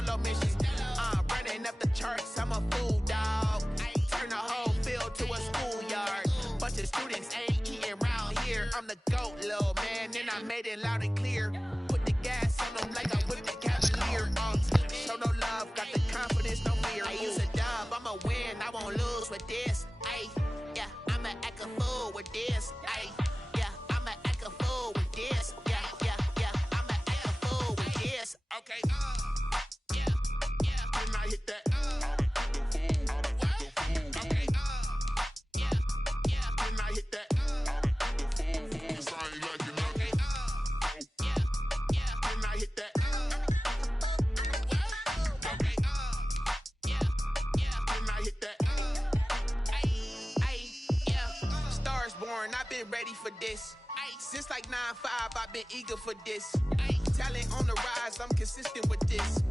solo mission. Running up the charts, I'm a fool, dog. Turn the whole field to a schoolyard. Bunch of students ain't eating round here. I'm the GOAT, little man, and I made it loud and clear. Put the gas on them like I whipped the Cavalier. Show no love, got the confidence, no fear. I use a dub, I'ma win, I won't lose with this. Ay, yeah, I'ma act a fool with this. Ay, yeah, I'ma act a fool with this. Yeah, yeah, yeah, I'ma act a fool with this. Okay, yeah, yeah, when I hit that. Okay, yeah, yeah, when I hit that. I've been ready for this. Since like 9-5, I've been eager for this. Talent on the rise, I'm consistent with this.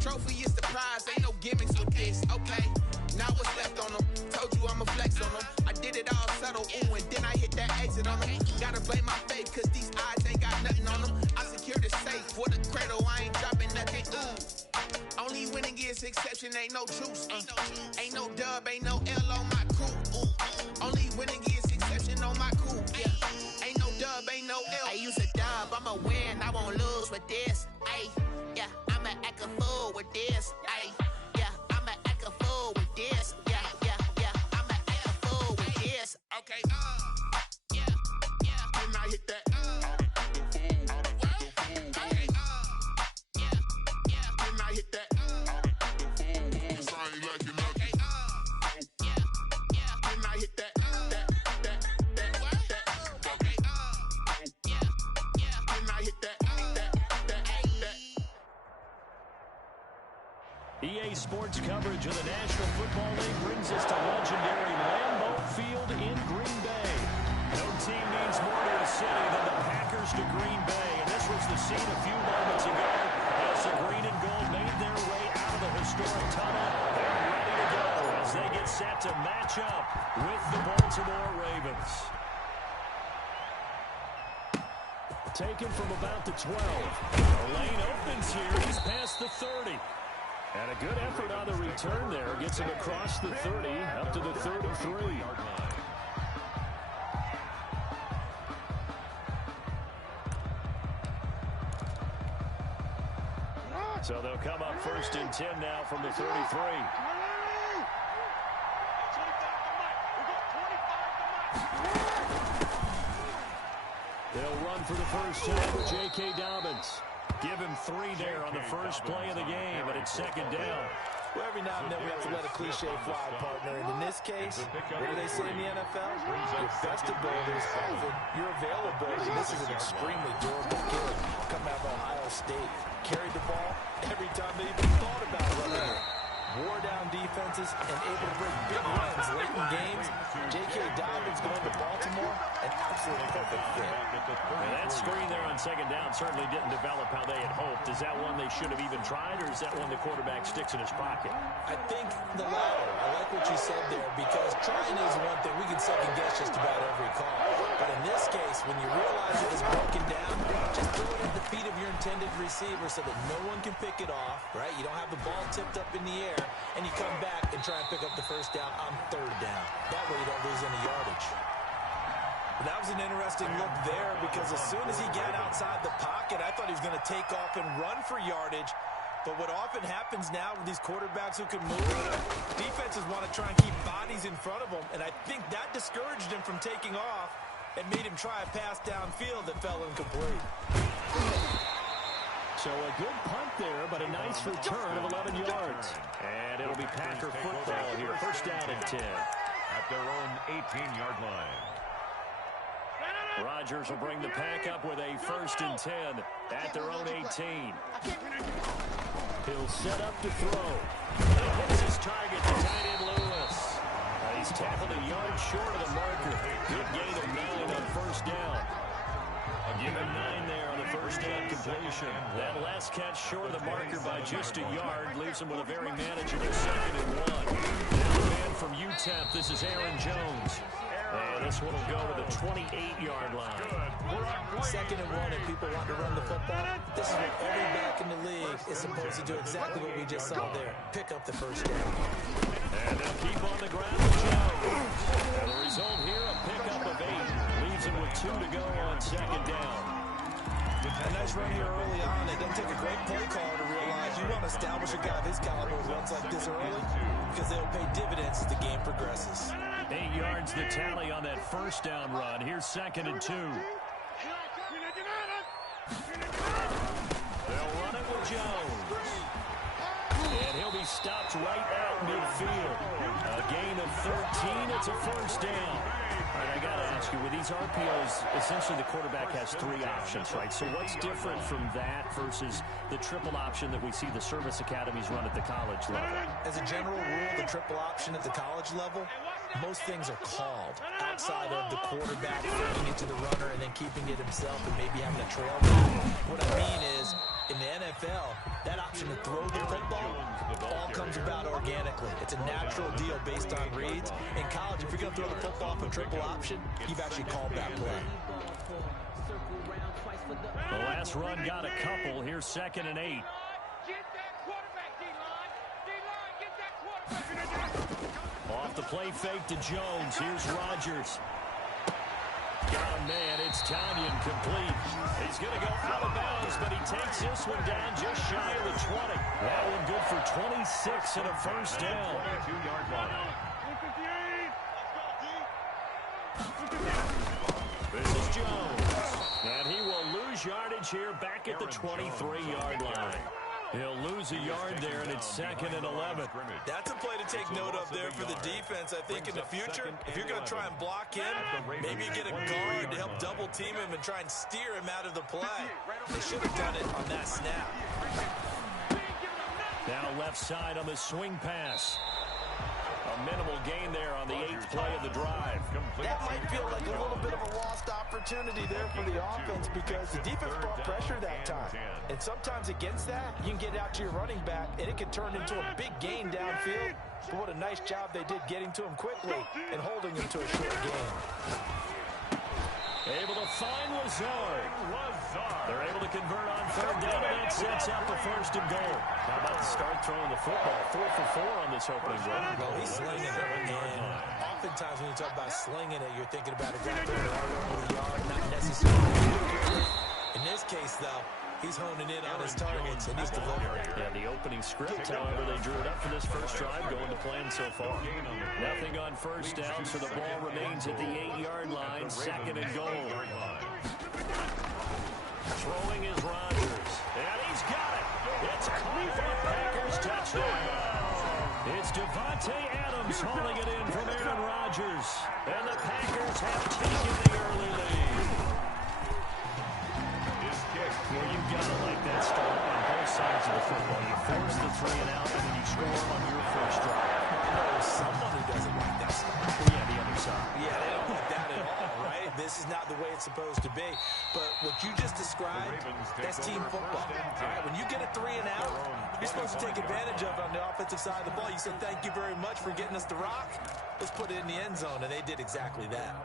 Trophy is the prize, ain't no gimmicks with this. Okay, now what's left on them? Told you I'ma flex on them. I did it all subtle, ooh, and then I hit that exit on them. Gotta blame my faith, cause these odds ain't got nothing on them. I secured the safe for the cradle, I ain't dropping nothing, ooh. Only winning is exception, ain't no truce. Ain't no dub, ain't no L on my crew, ooh. Only winning is exception on my crew, yeah. Ain't no dub, ain't no L. I use a dub, I'ma win, I won't lose with this. Ay, yeah, I'ma act a fool with this. Ay, yeah, I'ma act a fool with this. Yeah, yeah, yeah, I'ma act a fool with this. Okay, yeah, yeah, when I hit that. Okay, yeah, yeah, when I hit that. EA Sports coverage of the National Football League brings us to legendary Lambeau Field in Green Bay. No team means more to a city than the Packers to Green Bay, and this was the scene a few moments ago as the green and gold made their way out of the historic tunnel. They're ready to go as they get set to match up with the Baltimore Ravens. Taken from about the 12. The lane opens here. He's past the 30. And a good effort on the return there. Gets him across the 30, up to the 33. So they'll come up first and 10 now from the 33. They'll run for the first time with J.K. Dobbins. Give him 3 there on the first play of the game, but it's second down. Well, every now and then we have to let a cliche fly, partner. And in this case, what do they say in the NFL? Your best ability is often your availability. This is an extremely durable kid coming out of Ohio State. Carried the ball every time they even thought about running it. Wore down defenses and able to break big runs late in games. J.K. Dobbins going to Baltimore, an absolute perfect fit. And that screen there on second down certainly didn't develop how they had hoped. Is that one they should have even tried, or is that one the quarterback sticks in his pocket? I think the latter. I like what you said there, because trying is one thing. We can second guess just about every call. But in this case, when you realize it is broken down, just throw it at the feet of your intended receiver so that no one can pick it off, right? You don't have the ball tipped up in the air, and you come back and try and pick up the first down on third down. That way you don't lose any yardage. But that was an interesting look there, because as soon as he got outside the pocket, I thought he was going to take off and run for yardage. But what often happens now with these quarterbacks who can move, defenses want to try and keep bodies in front of them, and I think that discouraged him from taking off and made him try a pass downfield that fell incomplete. So a good punt there, but a nice return of 11 yards. And it'll be Packer football here. First down and 10. At their own 18-yard line. Rodgers will bring the pack up with a first and 10 at their own 18. He'll set up to throw. Hits his target, the tight end Lewis. He's tackled a yard short of the marker. Good gain of 9 on first down. I'll give him 9 there on the first down completion. That last catch short of the marker by just a yard leaves him with a very manageable second and 1. Now the man from UTEP, this is Aaron Jones. And this one will go to the 28-yard line. 2nd and 1, and people want to run the football. This is what every back in the league is supposed to do, exactly what we just saw there. Pick up the first down. And they'll keep on the ground with Jones. And the result here, a pickup of 8. Leaves him with 2 to go on 2nd down. A nice run here early on. It doesn't take a great play caller to realize you want to establish a guy of his caliber who runs like this early because they'll pay dividends as the game progresses. 8 yards the tally on that first down run. Here's 2nd and 2. They'll run it with Jones. And he'll be stopped right out midfield. A gain of 13. It's a first down. All right, I got to ask you, with these RPOs, essentially the quarterback has 3 options, right? So what's different from that versus the triple option that we see the service academies run at the college level? As a general rule, the triple option at the college level, most things are called outside of the quarterback throwing it to the runner and then keeping it himself and maybe having a trail back. What I mean is, in the NFL, that option to throw the football all comes about organically. It's a natural deal based on reads. In college, if you're going to throw the football for triple option, you've actually called that play. The last run got a couple. Here's 2nd and 8. Off the play fake to Jones. Here's Rodgers. Got him, man. It's Tanyan complete. He's going to go out of bounds, but he takes this one down just shy of the 20. That one good for 26 and a first down. 22-yard line. This is Jones. And he will lose yardage here back at the 23-yard line. He'll lose a yard there, and it's 2nd and 11. That's a play to take note of there for the defense. I think in the future, if you're going to try and block him, maybe you get a guard to help double team him and try and steer him out of the play. They should have done it on that snap. Now left side on the swing pass. A minimal gain there on the 8th play of the drive. That might feel like a little bit of a lost opportunity there for the offense because the defense brought pressure that time. And sometimes against that, you can get out to your running back, and it can turn into a big gain downfield. But what a nice job they did getting to him quickly and holding him to a short gain. Able to find Lazard. They're able to convert on 3rd down, and that sets up the 1st and goal. How about the start throwing the football? 4 for 4 on this opening drive. Well, he's slinging it. And oftentimes when you talk about slinging it, you're thinking about a guy throwing it all over the yard, not necessarily. In this case, though, he's honing in on his targets, and he's delivering. Yeah, the opening script, however, they drew it up for this first drive, going to plan so far. Nothing on first down, so the ball remains at the 8-yard line, 2nd and goal. Throwing is Rodgers, and he's got it. It's caught for a Packers touchdown. It's Devontae Adams hauling it in from Aaron Rodgers, and the Packers have taken the early lead. Well, you've got to like that start on both sides of the football. You force the 3 and out, and then you score on your first drive. There's someone who doesn't like that start. Well, yeah, the other side. Yeah, they don't like that at all, right? This is not the way it's supposed to be. But what you just described, that's team football. All right, when you get a 3 and out, you're supposed to take advantage of it on the offensive side of the ball. You said, thank you very much for getting us the rock. Let's put it in the end zone, and they did exactly that.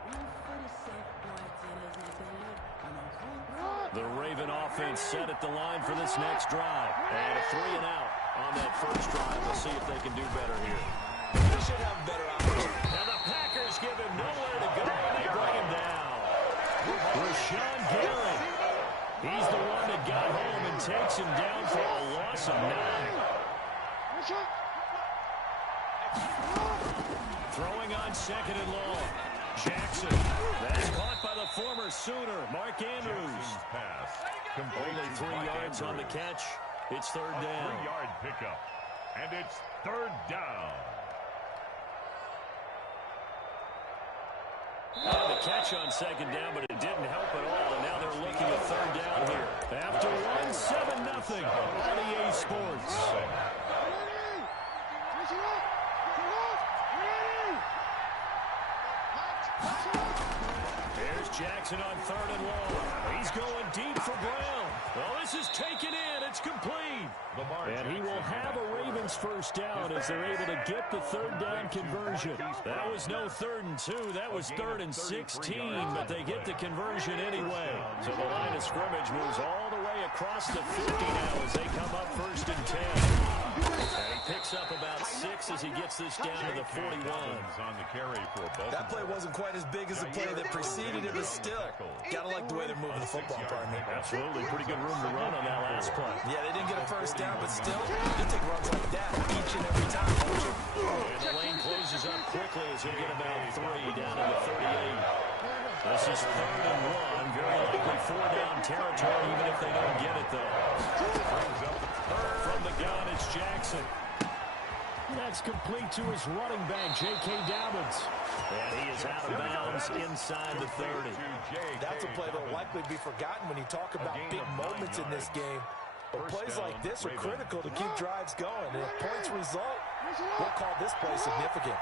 The Raven offense set at the line for this next drive. And a 3 and out on that first drive. We'll see if they can do better here. They should have a better option. And the Packers give him nowhere to go, and they bring him down. Rashawn Gary. He's the one that got home and takes him down for a loss of 9. Throwing on 2nd and long. Jackson. That's caught by the former Sooner, Mark Andrews. Only 3 yards on the catch. It's 3rd down. 3-yard pickup. And it's 3rd down. And the catch on 2nd down, but it didn't help at all. And now they're looking at 3rd down here. After 1-7-0 on EA Sports. Jackson on 3rd and long. He's going deep for Brown. Well, this is taken in. It's complete. And he will have a Ravens first down as they're able to get the 3rd down conversion. That was no 3rd and 2. That was 3rd and 16, but they get the conversion anyway. So the line of scrimmage moves all the way across the 50 now as they come up 1st and 10. And he picks up about 6 as he gets this down to the 41. That play wasn't quite as big as the play that preceded it, but still, gotta like the way they're moving the football, partner. Absolutely, pretty good room to run on that last play. Yeah, they didn't get a first down, but still, you take runs like that each and every time, don't you? And the lane closes up quickly as he'll get about 3 down to the 38. This is 3rd and 1, very likely 4-down territory, even if they don't get it, though. From the gun, it's Jackson. That's complete to his running back, J.K. Dobbins. And he is out of bounds inside the 30. That's a play that will likely be forgotten when you talk about big moments in this game. But plays like this are critical to keep drives going. And if points result, we'll call this play significant.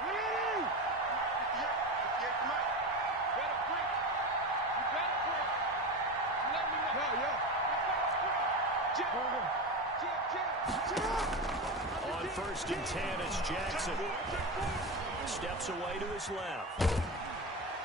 On 1st and 10, it's Jackson. Steps away to his left.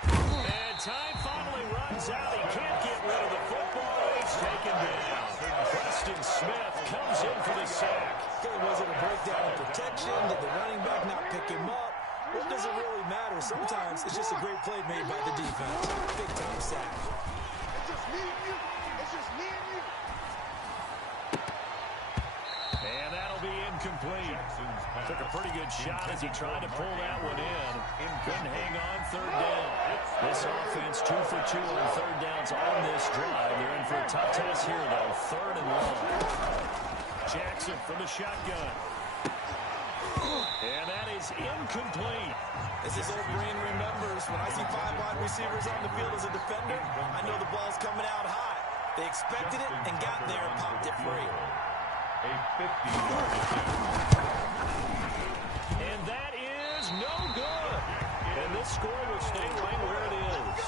And time finally runs out. He can't get rid of the football. He's taken down. Preston Smith comes in for the sack. Okay, was it a breakdown in protection? Did the running back not pick him up? What does it really matter? Sometimes it's just a great play made by the defense. Big-time sack. It's just me and you. It's just me and you. And that'll be incomplete. Took a pretty good shot as he tried to pull that one in. Couldn't hang on 3rd down. This offense 2 for 2 on 3rd downs on this drive. They're in for a tough test here, though. 3rd and 1. Jackson from the shotgun. And that is incomplete. As his old brain remembers, when I see 5 wide receivers on the field as a defender, I know the ball's coming out high. They expected it and got there and popped it free. A 50-yard And that is no good. And this score will stay right where it is.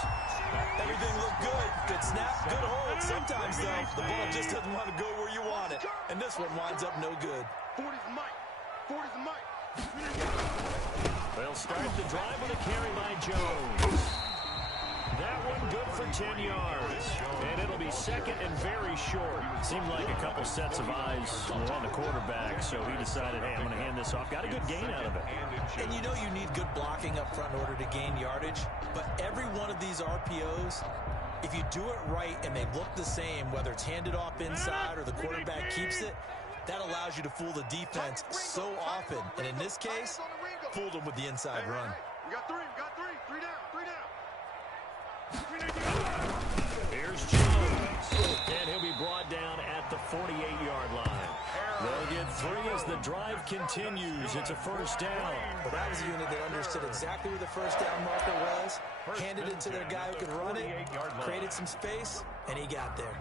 Everything looked good. Good snap, good hold. Sometimes, though, the ball just doesn't want to go where you want it. And this one winds up no good. 40's Mike. 40's Mike. They'll start the drive with a carry by Jones. That one good for 10 yards. And it'll be 2nd and very short. Seemed like a couple sets of eyes were on the quarterback, so he decided, hey, I'm going to hand this off. Got a good gain out of it. And you know you need good blocking up front in order to gain yardage. But every one of these RPOs, if you do it right and they look the same, whether it's handed off inside or the quarterback keeps it, that allows you to fool the defense so often. And in this case, fooled them with the inside run. We got 3. We got 3. 3 down. 3 down. Here's Jones. And he'll be brought down at the 48-yard line. They'll get 3 as the drive continues. It's a first down. Well, that was a unit that understood exactly where the first down marker was, handed it to their guy who could run it, created some space, and he got there.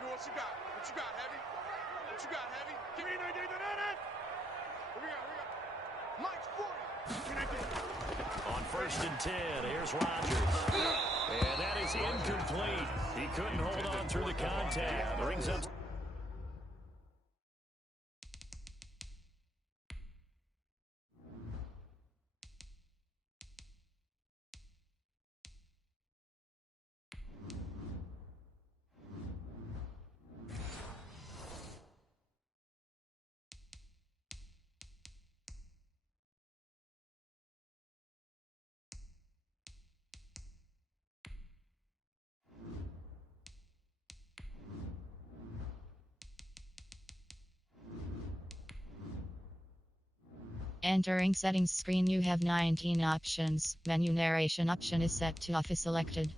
What you got? What you got, Heavy? What you got, Heavy? Give me an idea. Here we go. Mike's 40. On 1st and 10, here's Rodgers. And that is incomplete. He couldn't hold on through the contact. Brings up. Entering settings screen, you have 19 options. Menu narration option is set to off is selected.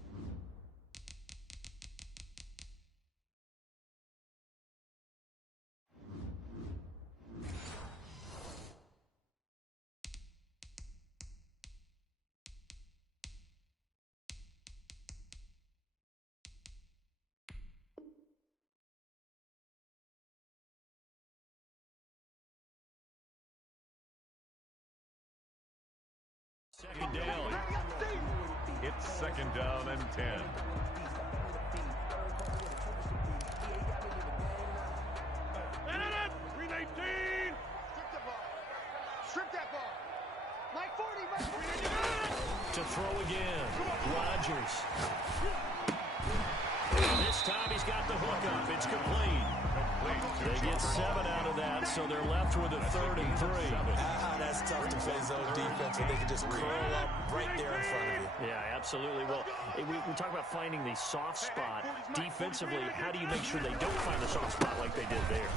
Second down. It's second down and 10. 319. Strip that ball. Strip that ball. Like 40. To throw again. Rodgers. This time he's got the hook up. It's complete. They get 7 out of that, so they're left with a 3rd and 3. That's tough to face zone defense when they can just curl up right there in front of you. Yeah, absolutely. Well, we talk about finding the soft spot. Defensively, how do you make sure they don't find the soft spot like they did there?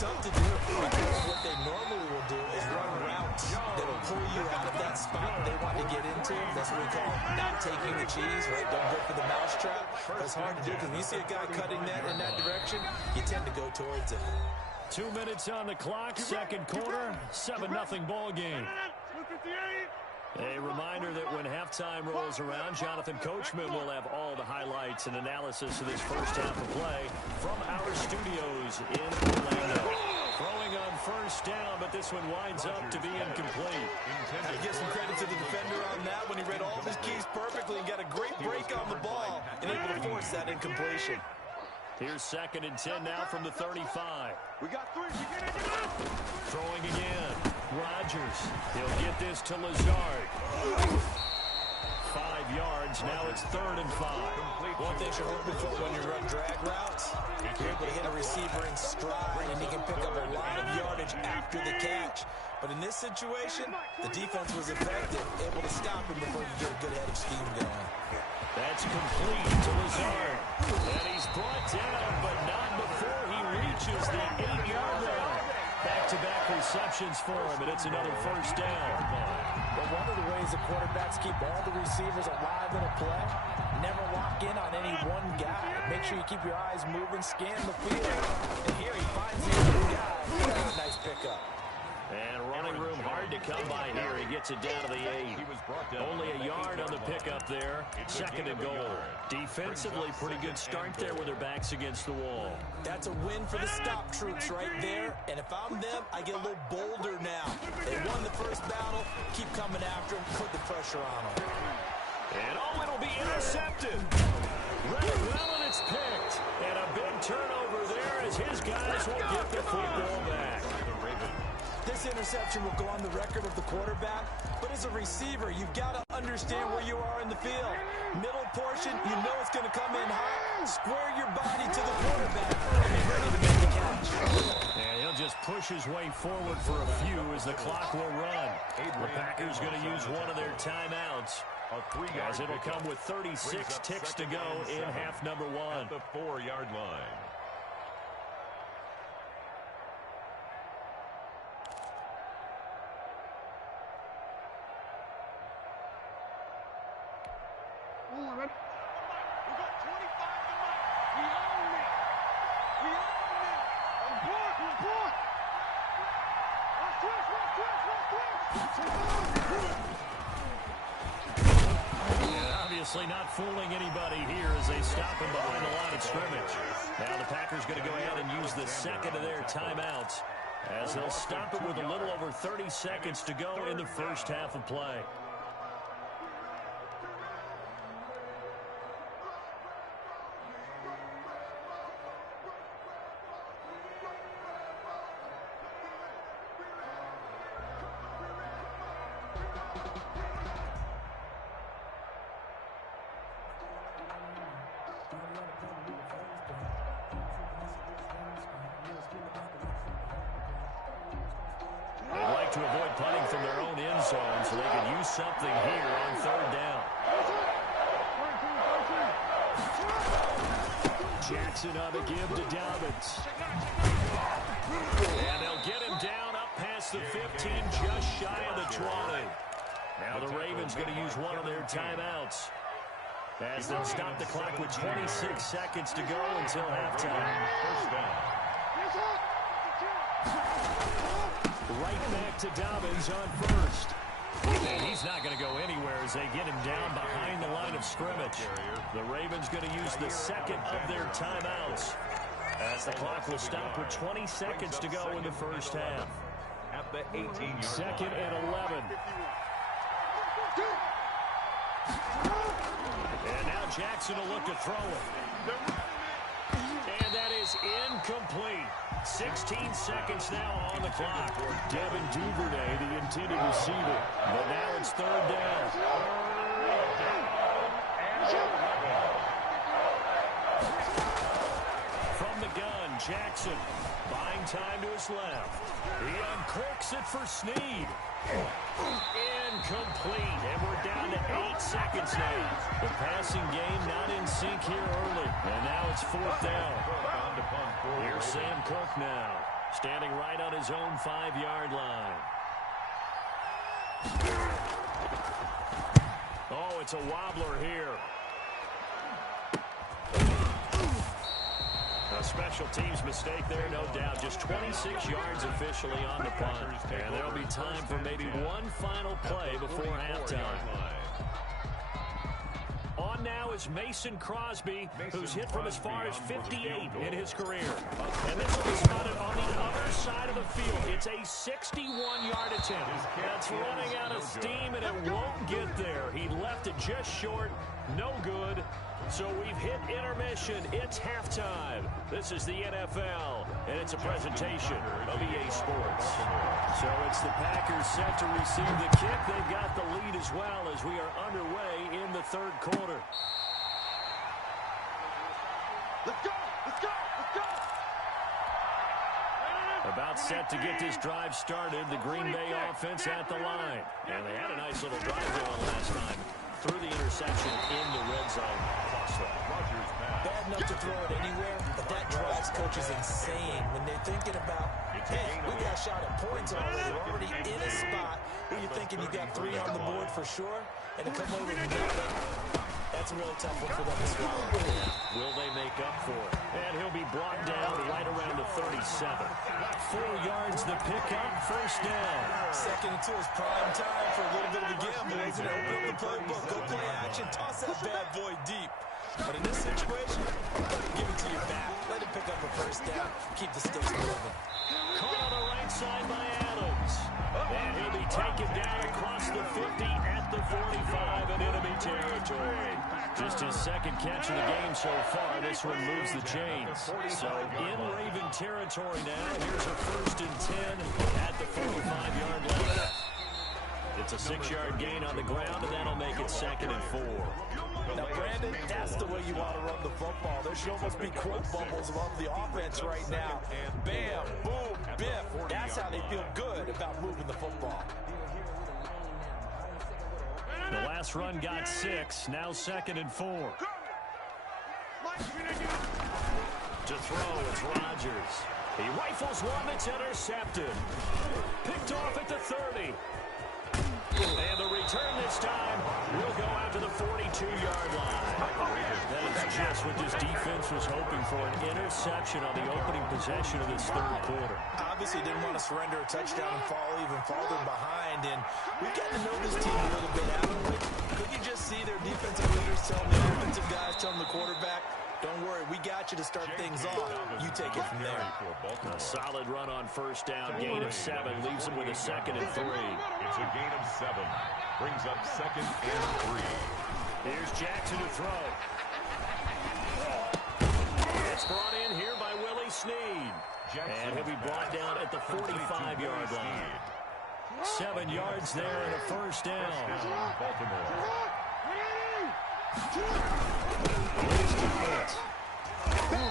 Tough to do because what they normally will do is run routes that'll pull you out of that spot they want to get into. That's what we call not taking the cheese, right? Don't go for the mousetrap. But it's hard to do because when you see a guy cutting that in that direction, you tend to go towards it. 2 minutes on the clock, second quarter, 7-0 ball game. A reminder that when halftime rolls around, Jonathan Coachman will have all the highlights and analysis of this first half of play from our studios in Orlando. Throwing on first down, but this one winds up to be incomplete. I give some credit to the defender on that when he read all of his keys perfectly and got a great break on the ball and able to force that incompletion. Here's second and 10 now from the 35. We got 3. Throwing again. Rodgers. He'll get this to Lazard. 5 yards. Now it's 3rd and 5. One thing you're hoping for when you run drag routes, you're able to hit a receiver in stride and he can pick up a lot of yardage after the catch. But in this situation, the defense was effective, able to stop him before you get a good head of steam going. That's complete to Lazard. And he's brought down, but not before he reaches the 8-yard line. Back-to-back receptions for him, and it's another first down. But one of the ways the quarterbacks keep all the receivers alive in a play, never lock in on any one guy. Make sure you keep your eyes moving, scan the field. And here he finds the other guy. That's a nice pickup. And running room hard to come by here. He gets it down to the 8. Only a yard on the pickup there. Second and goal. Defensively, pretty good start there with their backs against the wall. That's a win for the stop troops right there. And if I'm them, I get a little bolder now. They won the first battle. Keep coming after them. Put the pressure on them. And it'll be intercepted. Right well, and it's picked. And a big turnover there as his guys will get the football back. This interception will go on the record of the quarterback, but as a receiver, you've got to understand where you are in the field. Middle portion, you know it's going to come in hot. Square your body to the quarterback and be ready to make the catch. And he'll just push his way forward for a few as the clock will run. The Packers going to use one of their timeouts, as it'll come with 36 ticks to go in half number 1. At the 4-yard line. We got 25 to Mike. We own it. We own it. I'm bored. We're bored. Obviously not fooling anybody here as they stop him behind the line of scrimmage. Now the Packers going to go ahead and use the second of their timeouts as they'll stop it with a little over 30 seconds to go in the first half of play. To avoid punting from their own end zone so they can use something here on third down. Jackson on the give to Dobbins. And they'll get him down up past the 15, just shy of the 20. Now the Ravens going to use one of their timeouts as they'll stop the clock with 26 seconds to go until halftime. First down. Right back to Dobbins on first. And he's not going to go anywhere as they get him down behind the line of scrimmage. The Ravens going to use the second of their timeouts as the clock will stop with 20 seconds to go in the first half. At the 18-yard line. Second and 11. And now Jackson will look to throw it. And that is incomplete. 16 seconds now on the clock. Devin Duvernay, the intended receiver. But now it's third down. From the gun, Jackson buying time to his left. He uncorks it for Snead. Incomplete, and we're down to 8 seconds now. The passing game not in sync here early, and now it's fourth down. Here's Sam Cook now, standing right on his own 5-yard line. Oh, it's a wobbler here. A special teams mistake there, no doubt. Just 26 yards officially on the punt. And there'll be time for maybe one final play before halftime. On now is Mason Crosby, who's hit from as far as 58 in his career. And this will be spotted on the other side of the field. It's a 61-yard attempt. That's running out of steam, and it won't get there. He left it just short. No good. So we've hit intermission. It's halftime. This is the NFL, and it's a presentation of EA Sports. So it's the Packers set to receive the kick. They've got the lead as well as we are underway in the third quarter. Let's go! Let's go! Let's go! About set to get this drive started, the Green Bay offense at the line. And they had a nice little drive going last time. Through the interception in the red zone. Bad enough to throw it anywhere, but that drives coaches insane when they're thinking about, hey, we got shot at points already. They're already in a spot where you're thinking you got 3 on the board for sure, and to come over and get it, that's a real tough one for them to swallow. Will they make up for it? And he'll be brought down right around the 37. 4 yards the pickup, first down. Second and 2 is prime time for a little bit of a gamble, isn't it? Open up the playbook, go play action, toss that bad boy deep. But in this situation, let him give it to your back. Let him pick up a first down. Keep the sticks moving. Caught on the right side by Adams. And he'll be taken down across the 50 at the 45 in enemy territory. Just his second catch of the game so far. This one moves the chains. So in Raven territory now. Here's a first and 10 at the 45-yard line. It's a 6-yard gain on the ground, and that'll make it second and 4. Now, Brandon, that's the way you want to run the football. There should almost be quote bubbles above the offense right now. Bam, boom, biff. That's how they feel good about moving the football. The last run got 6. Now second and 4. To throw, it's Rodgers. He rifles one that's intercepted. Picked off at the 30. And the return this time will go out to the 42-yard line. That is just what this defense was hoping for, an interception on the opening possession of this third quarter. Obviously didn't want to surrender a touchdown and fall even farther behind. And we've gotten to know this team a little bit, haven't we? Could you just see their defensive leaders telling the offensive guys, telling the quarterback, don't worry, we got you to start things off. You take it from there. A solid run on first down. Gain of 7 leaves him with a second and 3. It's a gain of 7. Brings up second and 3. Here's Jackson to throw. It's brought in here by Willie Snead. And he'll be brought down at the 45-yard line. 7 yards there and a first down.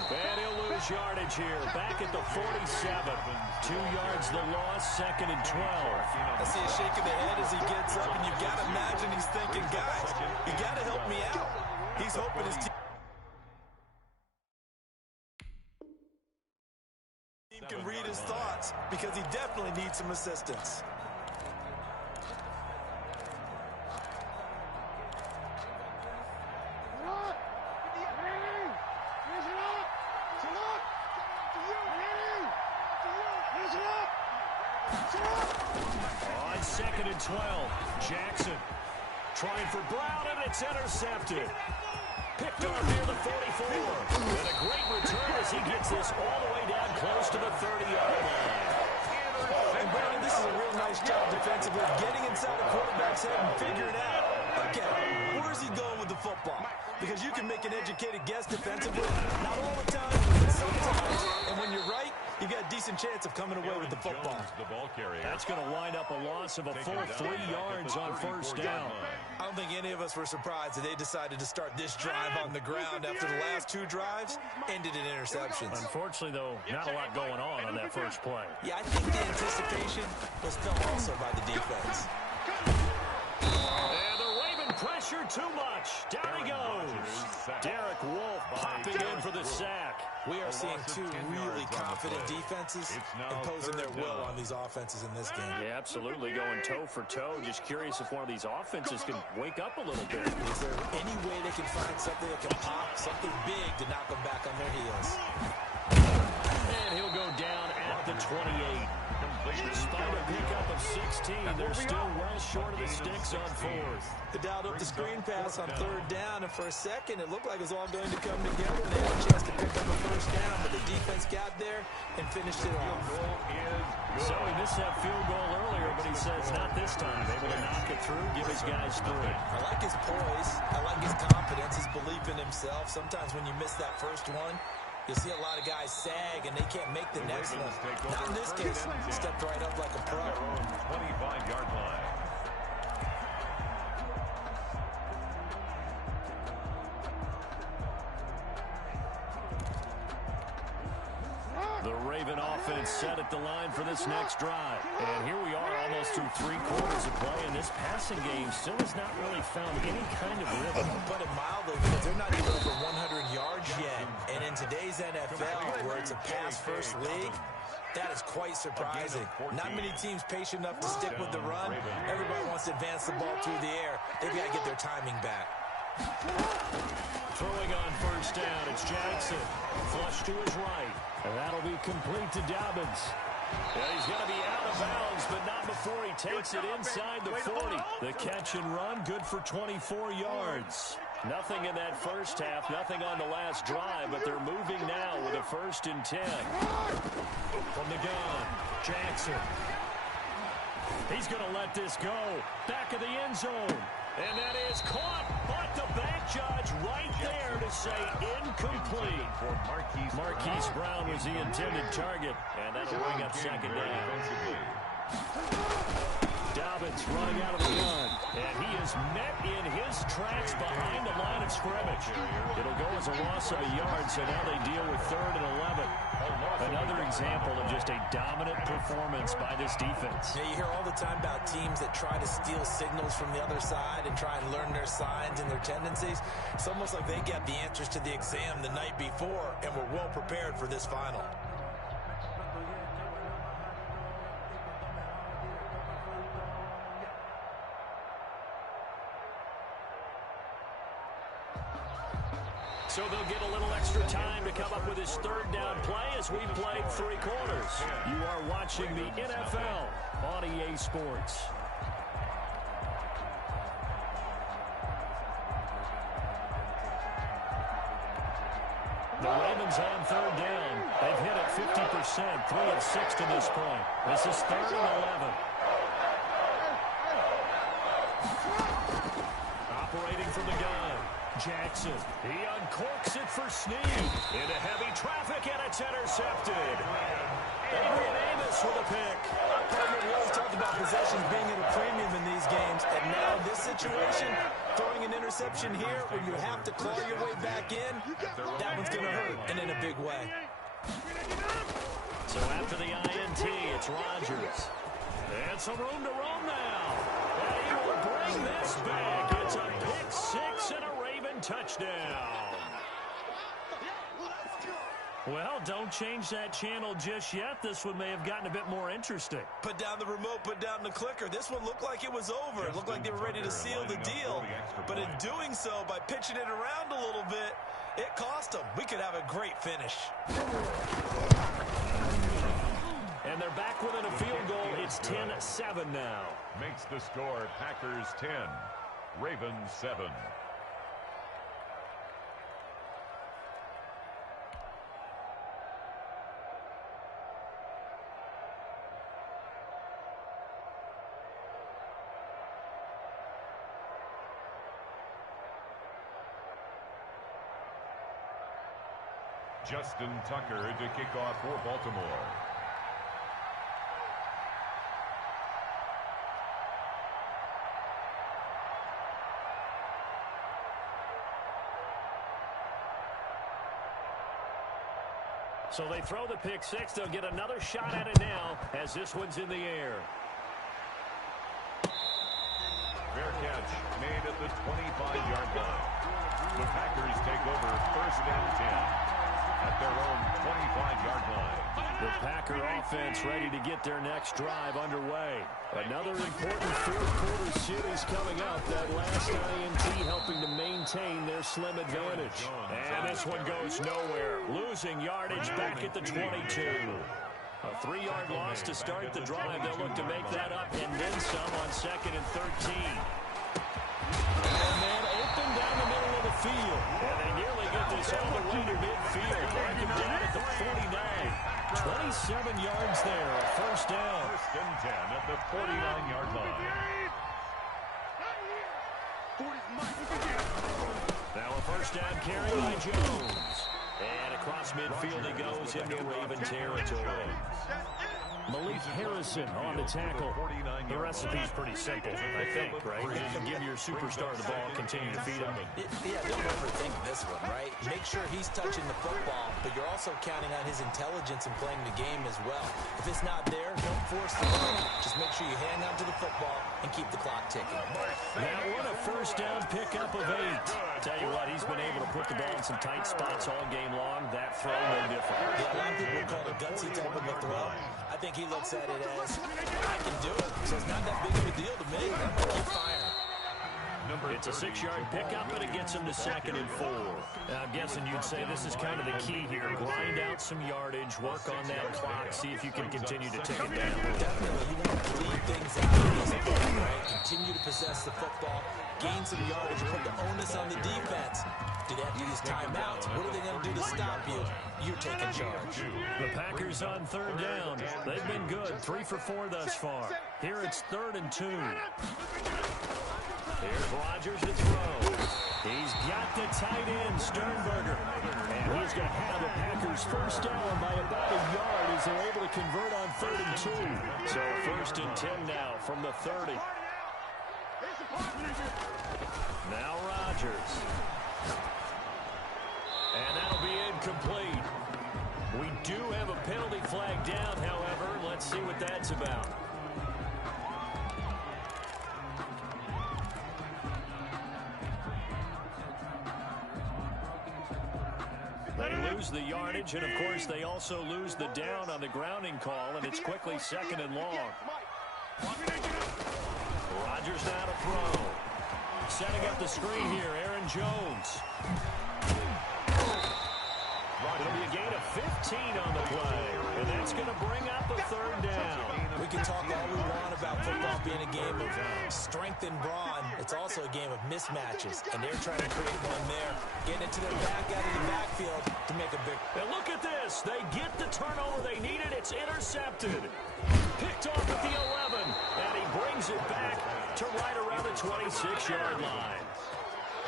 And he'll lose yardage here. Back at the 47. 2 yards the loss, second and 12. I see a shake of the head as he gets up, and you've got to imagine he's thinking, guys, you got to help me out. He's hoping his team can read his thoughts because he definitely needs some assistance. On second and 12, Jackson trying for Brown, and it's intercepted. Picked off near the 44. And a great return as he gets this all the way down close to the 30-yard line. And Brandon, this is a real nice Nice job defensively, getting inside the quarterback's head and figuring out, okay, where's he going with the football? Because you can make an educated guess defensively, not all the time, but sometimes. And when you're right, you've got a decent chance of coming away with the football. That's going to wind up a loss of a full 3 yards on first down. I don't think any of us were surprised that they decided to start this drive on the ground after the last 2 drives ended in interceptions. Unfortunately, though, not a lot going on that first play. Yeah, I think the anticipation was felt also by the defense. And the Raven pressure too much. Down he goes. Derek Wolfe popping in for the sack. We are seeing 2 really confident defenses imposing their will on these offenses in this game. Yeah, absolutely, going toe for toe. Just curious if one of these offenses can wake up a little bit. Is there any way they can find something that can pop, something big to knock them back on their heels? And he'll go down at the 28. Despite a pickup of 16, they're still well short of the sticks on 4th. They dialed up the screen pass on 3rd down, and for a second, it looked like it was all going to come together. They had a chance to pick up a first down, but the defense got there and finished it off. So he missed that field goal earlier, but he says not this time. Able to knock it through, give his guys 3. I like his poise. I like his confidence, his belief in himself. Sometimes when you miss that first one, you'll see a lot of guys sag, and they can't make the next one. Not in this case. Stepped right up like a pro. 25-yard line. The Raven offense set at the line for this next drive. And here we are almost through 3 quarters of play, and this passing game still has not really found any kind of rhythm. Put it mildly, because they're not even over 100 yards yet. And in today's NFL, where it's a pass-first league, that is quite surprising. Not many teams patient enough to stick with the run. Everybody wants to advance the ball through the air. They've got to get their timing back. Throwing on first down, it's Jackson. Flush to his right. And that'll be complete to Dobbins. And he's going to be out of bounds, but not before he takes it inside the 40. The catch and run, good for 24 yards. Nothing in that first half, nothing on the last drive, but they're moving now with a 1st and 10. From the gun, Jackson. He's going to let this go. Back of the end zone. And that is caught, but the back judge right there to say incomplete. Marquise Brown was the intended target, and that'll bring up 2nd down. Dobbins running out of the gun, and he is met in his tracks behind the line of scrimmage. It'll go as a loss of a yard, so now they deal with 3rd and 11. Another example of just a dominant performance by this defense. Yeah, you hear all the time about teams that try to steal signals from the other side and try and learn their signs and their tendencies. It's almost like they get the answers to the exam the night before and were well prepared for this final. So they'll get a little extra time to come up with his 3rd down play as we played 3 quarters. You are watching the NFL on EA Sports. The Ravens on 3rd down. They've hit it 50%, 3 of 6 to this point. This is 3rd and 11. Operating from the gun. Jackson, he uncorks it for Snead. Into heavy traffic, and it's intercepted. Adrian Amos with a pick. We always talked about possessions being at a premium in these games, and now in this situation, throwing an interception here when you have to claw your way back in, that one's going to hurt, and in a big way. So after the INT, it's Rodgers. And some room to roam now. And he will bring this back. It's a pick 6 and a Raven touchdown. Well, don't change that channel just yet. This one may have gotten a bit more interesting. Put down the remote, put down the clicker. This one looked like it was over. It looked like they were ready to seal the deal. But in doing so, by pitching it around a little bit, it cost them. We could have a great finish. And they're back within a field goal. It's 10-7 now. Makes the score Packers 10, Ravens 7. Justin Tucker to kick off for Baltimore. So they throw the pick six. They'll get another shot at it now as this one's in the air. Fair catch made at the 25-yard line. The Packers take over 1st and 10 at their own 25-yard line. The Packer offense ready to get their next drive underway. Another important fourth-quarter series coming up. That last INT helping to maintain their slim advantage. And this one goes nowhere. Losing yardage back at the 22. A 3-yard loss to start the drive. They'll look to make that up and then some on 2nd and 13. And then open down the middle of the field. And they nearly get this all the way to midfield. Mark him down at the 49. 27 yards there, a 1st down. 1st and 10 at the 49-yard line. Now a 1st down carry by Jones. And across midfield he goes into Raven territory. Malik Harrison on the tackle. The recipe's pretty simple, I think, right? You give your superstar the ball, continue to feed him. Yeah, don't overthink this one, right? Make sure he's touching the football, but you're also counting on his intelligence in playing the game as well. If it's not there, don't force the run. Just make sure you hang on to the football and keep the clock ticking. Now what a 1st down pickup of 8. Tell you what, he's been able to put the ball in some tight spots all game long. That throw, no different. Yeah, a lot of people call it a gutsy type of a throw. I think he looks at it as, I can do it, so it's not that big of a deal to me. I'm going to keep firing. It's a 6-yard pickup, and it gets him to 2nd and 4. Now, I'm guessing you'd say this is kind of the key here. Grind out some yardage, work on that clock, see if you can continue to take it down. Definitely, you want to leave things out of this game, right? Continue to possess the football, gain some yardage, put the onus on the defense. Do they have to use timeouts? What are they going to do to stop you? You're taking charge. The Packers on 3rd down. They've been good, 3 for 4 thus far. Here it's 3rd and 2. Here's Rodgers to throw. He's got the tight end, Sternberger. And he's going to have the Packers 1st down by about a yard as they're able to convert on 3rd and 2. So 1st and 10 now from the 30. Now Rodgers. And that'll be incomplete. We do have a penalty flag down, however. Let's see what that's about. They lose the yardage, and of course they also lose the down on the grounding call, and it's quickly 2nd and long. Rodgers now to throw. Setting up the screen here, Aaron Jones. It'll be a gain of 15 on the play, and that's going to bring up a 3rd down. We can talk all we want about football being a game of strength and brawn. It's also a game of mismatches, and they're trying to create one there, getting it to their back out of the backfield to make a big... And look at this. They get the turnover they needed. It's intercepted. Picked off at the 11, and he brings it back to right around the 26-yard line.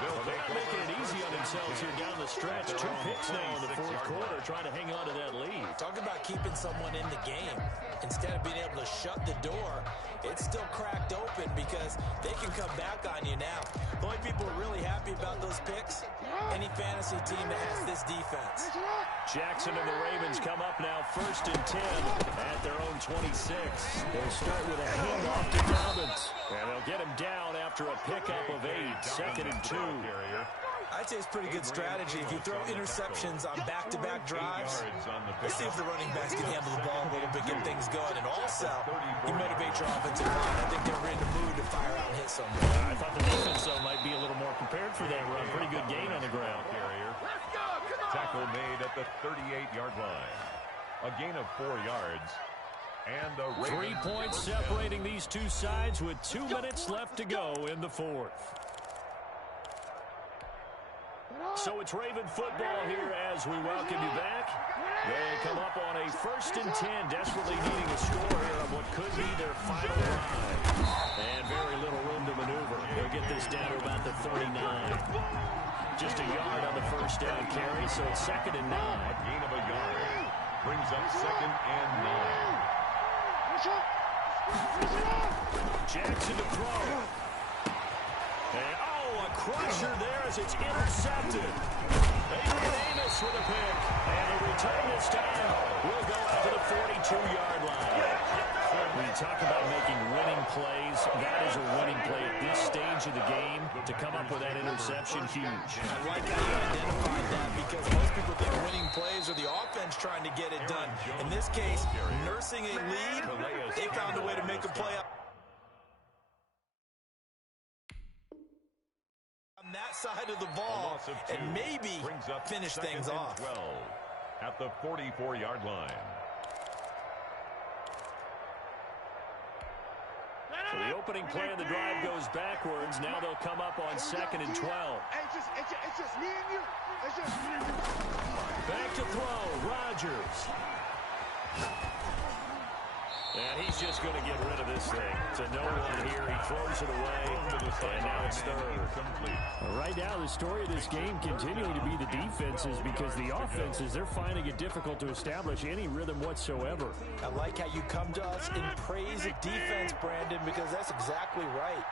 Well, they're not making it easy on themselves here down the stretch. 2 picks now in the 4th quarter, trying to hang on to that lead. Talk about keeping someone in the game. Instead of being able to shut the door, it's still cracked open because they can come back on you now. The only people really happy about those picks, any fantasy team that has this defense. Jackson and the Ravens come up now 1st and 10 at their own 26. They'll start with a handoff to Dobbins. And they'll get him down after a pickup of 8, 2nd and 2. I'd say it's pretty good strategy. If you throw interceptions on back-to-back drives, let's see if the running backs can handle the ball a little bit, get things going. And also, you motivate your offensive line. I think they're in the mood to fire out and hit somebody. I thought the defense, though, might be a little more prepared for that run. Pretty good gain on the ground. Tackle made at the 38-yard line. A gain of 4 yards. And a 3 points separating these two sides with 2 minutes left to go in the 4th. So it's Raven football here as we welcome you back. They come up on a 1st and 10, desperately needing a score here on what could be their final drive. And very little room to maneuver. They'll get this down to about the 39. just a yard on the first down carry, so it's 2nd and 9. A gain of a yard brings up 2nd and 9. Jackson to throw. And, a crusher there as it's intercepted. Adrian Amos with a pick. And the return this time will go out to the 42-yard line. When you talk about making winning plays, that is a winning play at this stage of the game. To come up with that interception, huge. I like how you identified that because most people think winning plays are the offense trying to get it done. In this case, nursing a lead, they found a way to make a play on that side of the ball and maybe finish things off. 12 at the 44-yard line. So the opening play of the drive goes backwards. Now they'll come up on 2nd and 12. It's just me and you. It's just me and you. Back to throw, Rodgers. And he's just going to get rid of this thing. To no one here. He throws it away. And now it's 3rd. Right now, the story of this game continuing to be the defenses because the offenses, they're finding it difficult to establish any rhythm whatsoever. I like how you come to us in praise of defense, Brandon, because that's exactly right.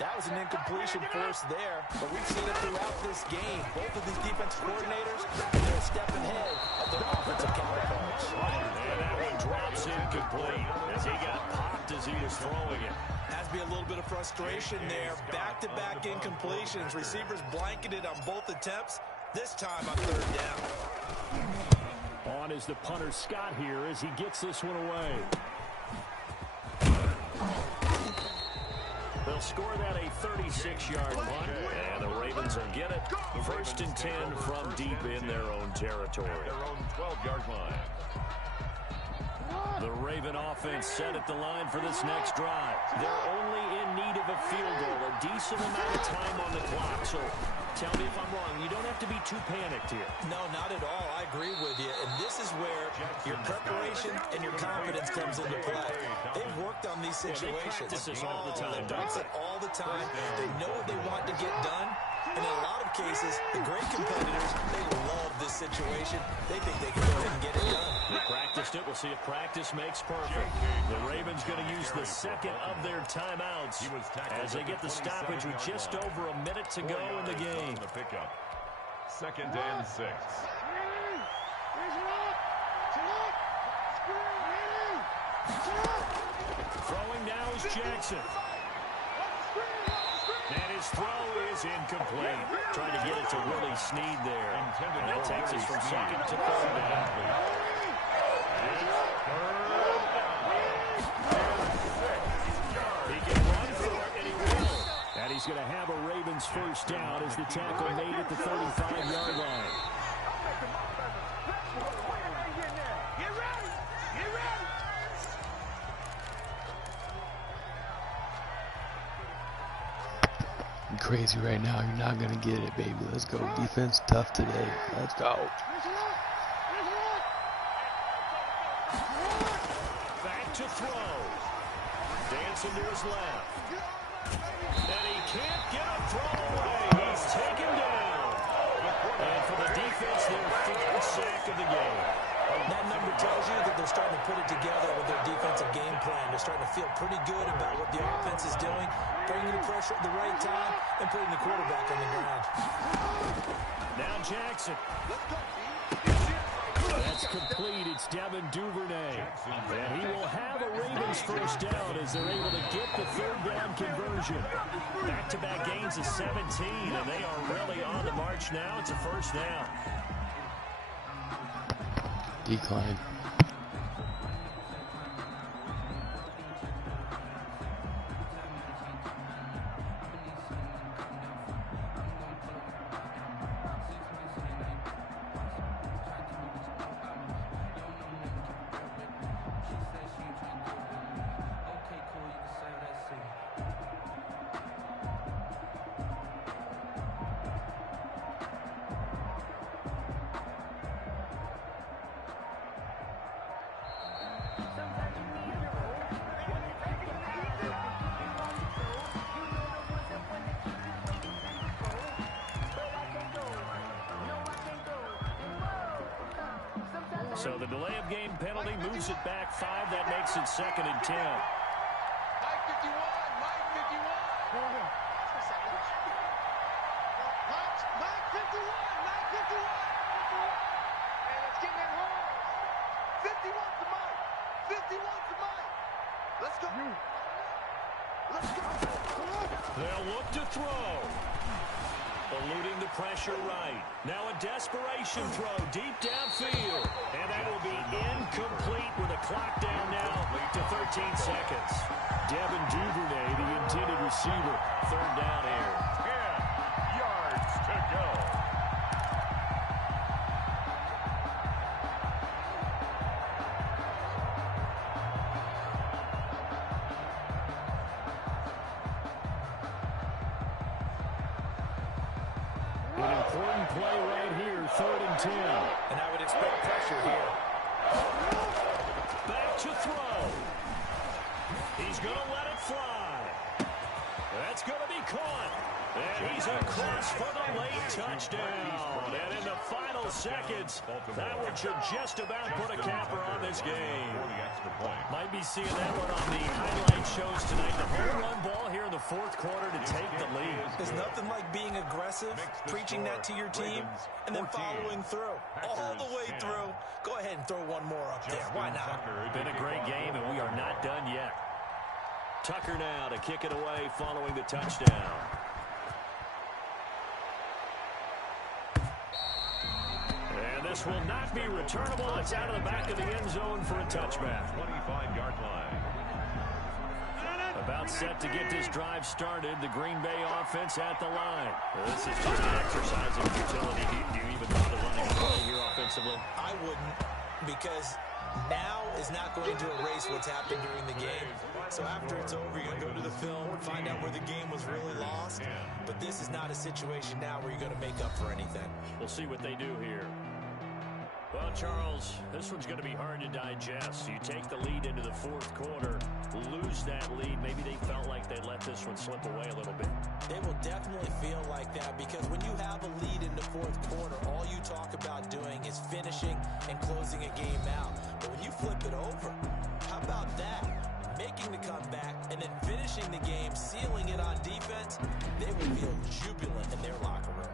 That was an incompletion forced there, but we've seen it throughout this game. Both of these defense coordinators, they're a step ahead of their offensive counterparts. And that one drops incomplete as he got popped as he was throwing it. Has to be a little bit of frustration there. Back-to-back incompletions. Receivers blanketed on both attempts, this time on 3rd down. On is the punter Scott here as he gets this one away. They'll score that a 36-yard punt, and the Ravens will get it. 1st and 10 from deep in their own territory. Their own 12-yard line. The Raven offense set at the line for this next drive. They're only in need of a field goal, a decent amount of time on the clock. So tell me if I'm wrong. You don't have to be too panicked here. No, not at all. I agree with you. And this is where your preparation and your confidence comes into play. They've worked on these situations. They practice this all the time. They practice it all the time. They know what they want to get done. And in a lot of cases, the great competitors, they love this situation. They think they can go ahead and get it done. They practiced it. We'll see if practice makes perfect. The Ravens going to use the 2nd of their timeouts as they get the stoppage with just over a minute to go in the game. 2nd and 6. Throwing now is Jackson. And his throw is incomplete. Trying to get it to Willie Snead there. And that takes us from 2nd to 3rd down. He can run for it, and he will. And he's going to have a Ravens 1st down as the tackle made at the 35-yard line. Crazy right now. You're not going to get it, baby. Let's go. Defense tough today. Let's go. Back to throw. Dancing to his left. And he can't get a throw away. He's taken down. And for the defense, their 5th sack of the game. That number tells you that they're starting to put it together with their defensive game plan. They're starting to feel pretty good about what the offense is doing, bringing the pressure at the right time, and putting the quarterback on the ground. Now Jackson. That's complete. It's Devin Duvernay. And he will have a Ravens 1st down as they're able to get the 3rd down conversion. Back-to-back gains of 17, and they are really on the march now. It's a 1st down. Decline. So the delay of game penalty moves it back 5. That makes it 2nd and 10. Mike 51, Mike 51. Mike 51, Mike 51. And it's getting in hard. 51 to Mike. 51 to Mike. Let's go. Let's go. They'll look to throw. Eluding the pressure right. Now a desperation throw deep downfield. And that will be incomplete with a clock down now to 13 seconds. Devin Duvernay, the intended receiver. 3rd down here. 10 yards to go. An important play right here, 3rd and 10. And I would expect pressure here. Back to throw. He's going to let it fly. That's going to be caught. And he's across for the late touchdown. And in the final seconds, that one should just about put a capper on this game. Might be seeing that one on the highlight shows tonight. The home run ball here in the 4th quarter to take the lead. There's nothing like being aggressive, preaching that to your team, and then following through. All the way through. Go ahead and throw one more up there. Why not? Been a great game, and we are not done yet. Tucker now to kick it away following the touchdown. And this will not be returnable. It's out of the back of the end zone for a touchback. 25-yard line. About set to get this drive started. The Green Bay offense at the line. This is just an exercise of utility. Do you even bother running a play here offensively? I wouldn't, because now is not going to erase what's happened during the game. So after it's over, you're going to go to the film, find out where the game was really lost. But this is not a situation now where you're going to make up for anything. We'll see what they do here. Well, Charles, this one's going to be hard to digest. You take the lead into the 4th quarter, lose that lead. Maybe they felt like they let this one slip away a little bit. They will definitely feel like that, because when you have a lead in the 4th quarter, all you talk about doing is finishing and closing a game out. But when you flip it over, how about that? Making the comeback and then finishing the game, sealing it on defense, they will feel jubilant in their locker room.